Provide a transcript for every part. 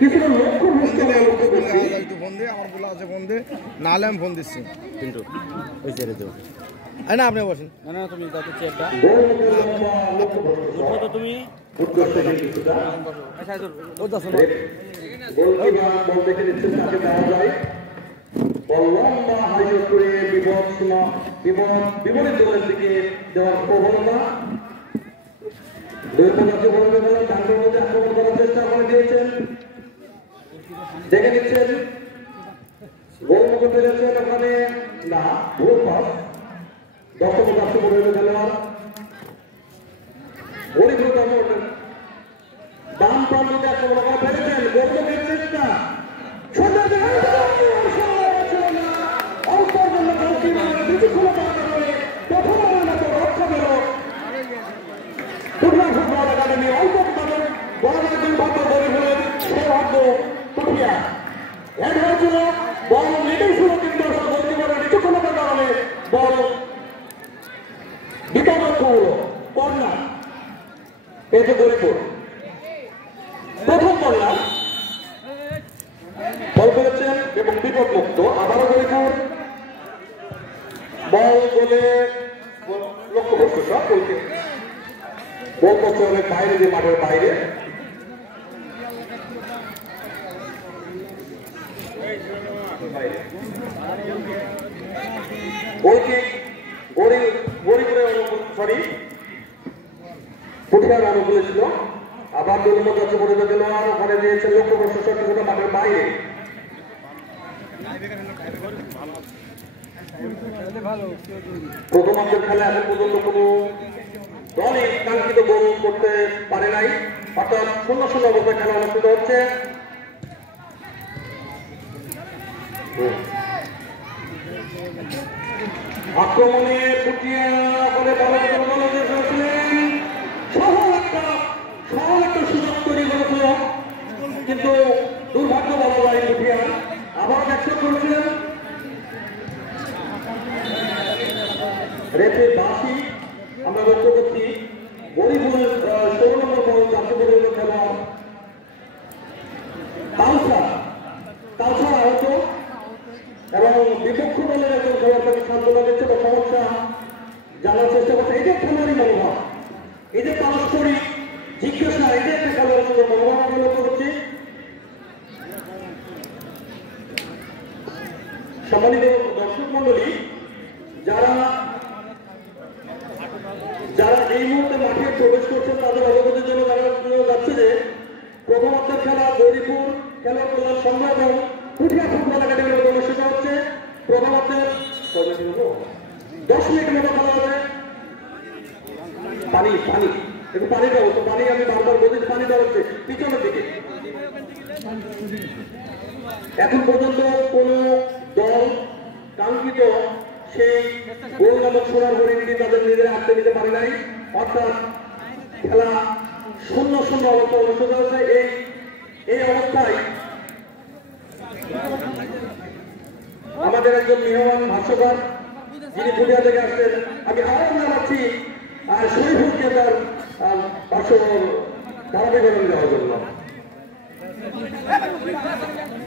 কিছু লক্ষ্য ফোন দিয়ে আমার বলা আছে ফোন দিয়ে নাহলে আমি ফোন দিচ্ছি কিন্তু ওই ছেড়ে দেবো না আপনি বসেন না তুমি দাও চেয়ারটা তো তুমি বিপরীত দলের দিকে দেওয়ার প্রবণতা আক্রমণ করার চেষ্টা করে দিয়েছেন দেখে নিচ্ছেন গোলমুখে ফেলেছেন ওখানে না ভুল পাস দর্শক কাছে পড়ে খেলোয়াড় বাম প্রান্তে আক্রমণ করা ফেলেছেন গোলমুখের চেষ্টা ফুটবল একাডেমি অল্প বড় ভাগ্য ধরে ফেলেন সৌভাগ্য পুঠিয়া হেড হয়েছিল বল নেটেই ছিল কিন্তু কিছুক্ষণ কারণে বল বিপদক্ষ হলো কর্নার পেয়েছে গরিপুর প্রথম কর্নার বল ফেলেছেন এবং বিপদ মুক্ত আবারও গরিপুর বল বলে লক্ষ্যবস্তু সব বলতে বল করছে অনেক বাইরে যে মাঠের বাইরে পুঠিয়ার অনুকূলে ছিল আবার দুর্মত যাচ্ছে পড়ে গেল আর ওখানে দিয়েছেন লক্ষ্যবস্তু সঠিক মাঠের বাইরে প্রথমার্ধের খেলা এখন পর্যন্ত কোনো দলে কাঙ্ক্ষিত গোল করতে পারে নাই অর্থাৎ 0-0 অবস্থায় খেলা অনুষ্ঠিত হচ্ছে আক্রমণে পুঠিয়া করে সহজ একটা সুযোগ তৈরি করেছিল কিন্তু দুর্ভাগ্য বলা যায় পুঠিয়া আবার ব্যক্ত করেছিলেন রেফে বাসি আমরা লক্ষ্য করছি গরিবুলের 16 নম্বর বল জাতীয় খেলা কালসা আহত এবং বিপক্ষ দলের একজন খেলোয়াড়কে সান্ত্বনা দিচ্ছে বা সমস্যা জানার চেষ্টা করছে এই যে খেলোয়াড়ি মনোভাব এই যে পারস্পরিক জিজ্ঞাসা এই যে একটা খেলোয়াড়ের সঙ্গে মনোভাব আমরা লক্ষ্য করছি সম্মানিত দর্শক মন্ডলী যারা এই মুহূর্তে মাঠে প্রবেশ করছেন তাদের অবগতির জন্য জানানো যাচ্ছে যে প্রথমার্ধের খেলা গৌরীপুর খেলোয়াড় কল্যাণ সংঘ এবং পুঠিয়া ফুটবল একাডেমির মধ্যে অনুষ্ঠিত হচ্ছে প্রথমার্ধের 10 মিনিট মতো খেলা হবে পানি একটু পানি দেবো তো পানি আমি বারবার বলছি পানি দেওয়া হচ্ছে পিছনের দিকে এখন পর্যন্ত কোন দল কাঙ্ক্ষিত সেই গোল নামক সোনার হরিণটি তাদের নিজেরা হাতে নিতে পারে নাই অর্থাৎ খেলা 0-0 অবস্থা অনুষ্ঠিত হচ্ছে এই অবস্থায় আমাদের একজন মেহমান ভাষ্যকার যিনি পুঠিয়া থেকে আসছেন আমি আরো জানাচ্ছি আর শরীফুলকে তার ভাষ্য ধারাবাহিকরণ দেওয়ার জন্য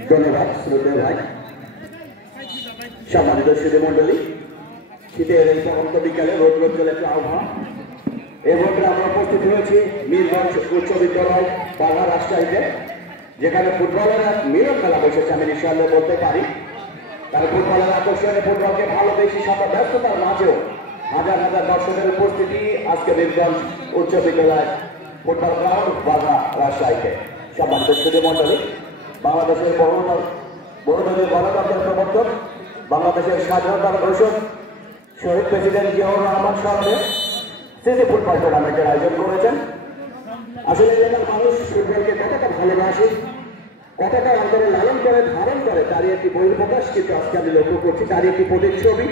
ধন্যবাদ শ্রদ্ধেয় ভাই সম্মানিত সুধী মন্ডলী শীতের এই পরন্ত বিকালে রোদ একটু আবহাওয়া এই মুহূর্তে আমরা উপস্থিত হয়েছি মীরগঞ্জ উচ্চ বিদ্যালয় বাঘা রাজশাহীতে যেখানে ফুটবলের মিলন খেলা বসেছে আমি নিঃসন্দেহে বলতে পারি তার ফুটবলের আকর্ষণে ফুটবলকে ভালোবেসে সব ব্যস্ততার মাঝেও হাজার হাজার দর্শকের উপস্থিতি আজকে মীরগঞ্জ উচ্চ বিদ্যালয় ফুটবল গ্রাউন্ড বাঘা রাজশাহীতে সম্মানিত সুধী মন্ডলী বাংলাদেশের বহুদলীয় গণতন্ত্রের প্রবর্তক বাংলাদেশের স্বাধীনতার ঘোষক শহীদ প্রেসিডেন্ট জিয়াউর রহমান সামনে সিটি ফুটবল টুর্নামেন্টের আয়োজন করেছেন আসলে এলাকার মানুষ ফুটবলকে কতটা ভালোবাসে কতটা অন্তরে লালন করে ধারণ করে তারই একটি বহিঃপ্রকাশ কিন্তু আজকে আমি লক্ষ্য করছি তারই একটি প্রতিচ্ছবি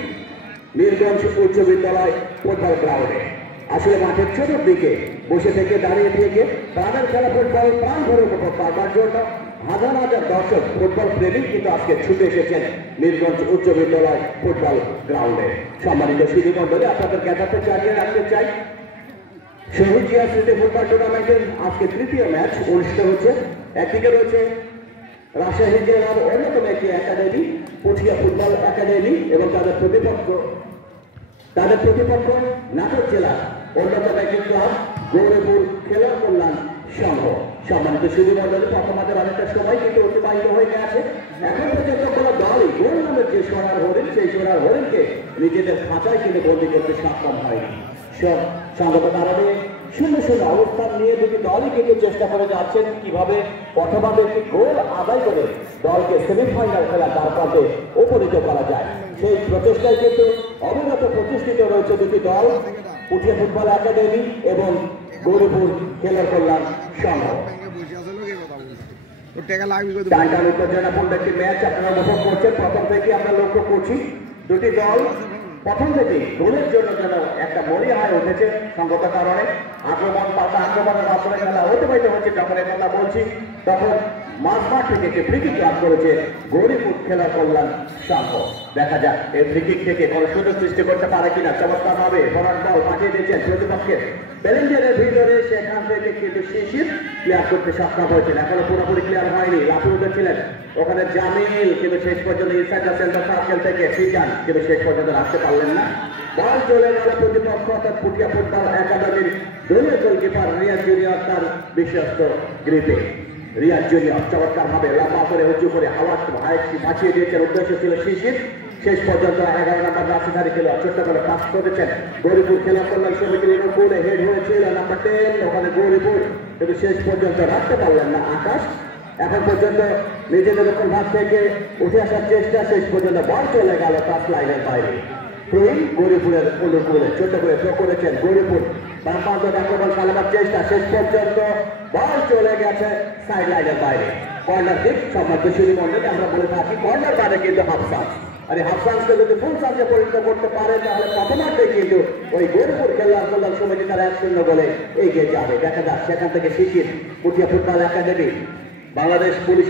মীরগঞ্জ উচ্চ বিদ্যালয় ফুটবল গ্রাউন্ডে আসলে মাঠের চতুর্দিকে বসে থেকে দাঁড়িয়ে থেকে প্রাণের খেলা ফুটবল প্রাণ ভরে উপভোগ করবার জন্য হাজার হাজার দর্শক ফুটবল প্রেমী কিন্তু আজকে ছুটে এসেছেন মীরগঞ্জ উচ্চ বিদ্যালয় ফুটবল গ্রাউন্ডে। সম্মানিত সুধী মণ্ডলী, আপনাদের জ্ঞাতার্থে জানিয়ে রাখতে চাই শহীদ জিয়া স্মৃতি ফুটবল টুর্নামেন্টের আজকে তৃতীয় ম্যাচ অনুষ্ঠিত হচ্ছে। একদিকে রয়েছে রাজশাহী জেলার অন্যতম একটি একাডেমি পুঠিয়া ফুটবল একাডেমি এবং তাদের প্রতিপক্ষ নাটোর জেলার অন্যতম একটি ক্লাব গৌরীপুর খেলোয়াড় কল্যাণ সংঘ। সম্মানিত সুধীমণ্ডলী, প্রথমাদের অনেকটা সময় কিন্তু অতিবাহিত হয়ে গেছে। এখন পর্যন্ত কোনো দলই গোল নামের যে সোনার হরিণ, সেই সোনার হরিণকে নিজেদের খাঁচায় কিন্তু বন্দী করতে সক্ষম হয়নি। সব সঙ্গত কারণে 0-0 অবস্থান নিয়ে দুটি দলই কিন্তু চেষ্টা করে যাচ্ছেন কিভাবে প্রথমাদের একটি গোল আদায় করে দলকে সেমিফাইনাল খেলার দ্বারপ্রান্তে উপনীত করা যায়। সেই প্রচেষ্টায় কিন্তু অবিরত প্রতিষ্ঠিত রয়েছে দুটি দল, পুঠিয়া ফুটবল একাডেমি এবং গৌরীপুর খেলোয়াড় কল্যাণ সংঘ। উত্তেজনাপূর্ণ একটি ম্যাচ আপনারা উপভোগ করছেন। প্রথম থেকে আমরা লক্ষ্য করছি দুটি দল প্রথম থেকেই গোলের জন্য যেন একটা মরিয়া হয়ে উঠেছে। সঙ্গত কারণে আক্রমণের মাধ্যমে খেলা অতিবাহিত হচ্ছে। যখন এর কথা বলছি তখন মাঝমাঠ থেকে একটি ফ্রিকিক লাভ করেছে গৌরীপুর খেলোয়াড় কল্যাণ সংঘ। দেখা যাক এই ফ্রিকিক থেকে কোনো সুযোগ সৃষ্টি করতে পারে কিনা। চমৎকার ভাবে বরান বল পাঠিয়ে দিয়েছেন প্রতিপক্ষের ব্যালেন্ডিয়ারের ভিতরে, সেখান থেকে কিন্তু শিশির ক্লিয়ার করতে সক্ষম হয়েছেন। এখনো পুরোপুরি ক্লিয়ার হয়নি, লাফে উঠেছিলেন ওখানে জামিল, কিন্তু শেষ পর্যন্ত ইনসাইড দ্য সেন্টার সার্কেল থেকে ফিজান, কিন্তু শেষ পর্যন্ত রাখতে পারলেন না। বল চলে গেল প্রতিপক্ষ অর্থাৎ পুঠিয়া ফুটবল একাডেমির দলীয় গোলকিপার রিয়াজ জুনিয়র তার বিশ্বস্ত গ্রিপে। রিয়াজ জুনিয়র চমৎকার ভাবে লম্বা করে উঁচু করে হাওয়াকে বাঁচিয়ে দিয়েছেন। উদ্দেশ্য ছিল শিশির। শেষ পর্যন্ত 11 নম্বর রাশিধারী খেলোয়াড় ছোট্ট করে পাস করেছেন। গৌরীপুর খেলোয়াড় কল্যাণ সমিতির উপরে হেড হয়েছিল নাম্বার 10 ওখানে গৌরীপুর, কিন্তু শেষ পর্যন্ত রাখতে পারলেন না আকাশ। এখন পর্যন্ত নিজেদের উপর ভাগ থেকে উঠে আসার চেষ্টা, শেষ পর্যন্ত বল চলে গেল টাচ লাইনের বাইরে। গৌরীপুরের অনুকূলে ছোট করে থ্রো করেছেন গৌরীপুর। বাম প্রান্ত আক্রমণ চালাবার চেষ্টা, শেষ পর্যন্ত বল চলে গেছে সাইড লাইনের বাইরে। কর্নার দিক সম্মানিত সুধীমণ্ডলী, আমরা বলে থাকি কর্নার বাইরে কিন্তু হাফ চান্স। আর হাফ চান্সকে যদি ফুল চান্সে পরিণত করতে পারে তাহলে প্রথমার্ধেই কিন্তু ওই গৌরীপুর খেলোয়াড় কল্যাণ সমিতি তারা 1-0 গোলে এগিয়ে যাবে। দেখা যাক সেখান থেকে Shishir Puthia football academy Bangladesh police